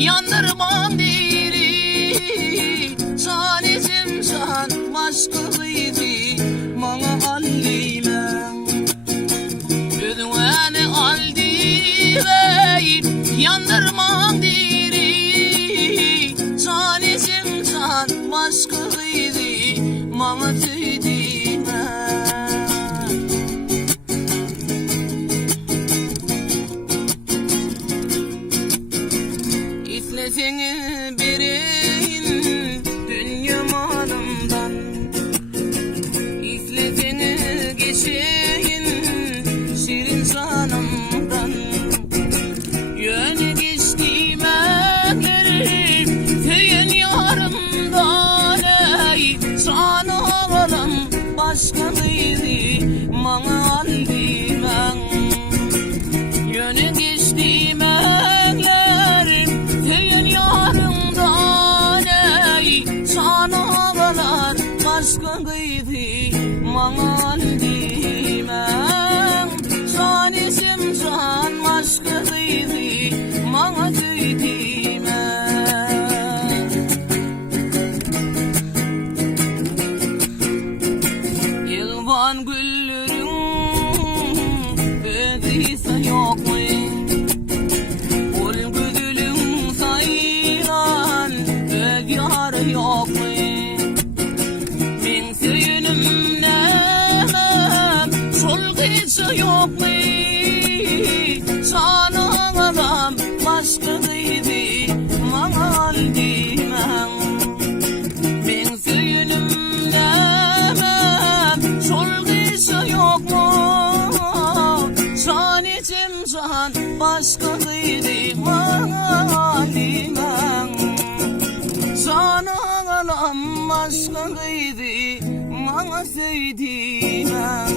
yandırmam diri. Sanizim san başka gyzy, maňa aldyman. Ödüňäni aldy bey, yandırmam diri. Sanizim san başka gyzy, maňa tüýdiman. İfletini bereyin dünya malımdan, İfletini geçeyin şirin canımdan. Yönü geçtiğimekleri tüyen yarımdan. Ey sana alalım başka gyzy, maňa aldyman. Yönü geçtiğimekleri tüyen yarımdan. Ey sana alalım başka gyzy, maňa aldyman. Sanizim san başka gyzy, maňa tüýdiman. Yılvan gülleriň ödüýse ýokmy? Ol güdülüň saýran öz ýary ýokmy? Men söýünüm näme şol gyzy ýokmy? Sana alam başka gyzy, maňa aldyman. Men söýünüm näme şol gyzy ýokmy? Sanizim san başka gyzy, maňa aldyman. Sana alam başka gyzy, maňa söýdiman.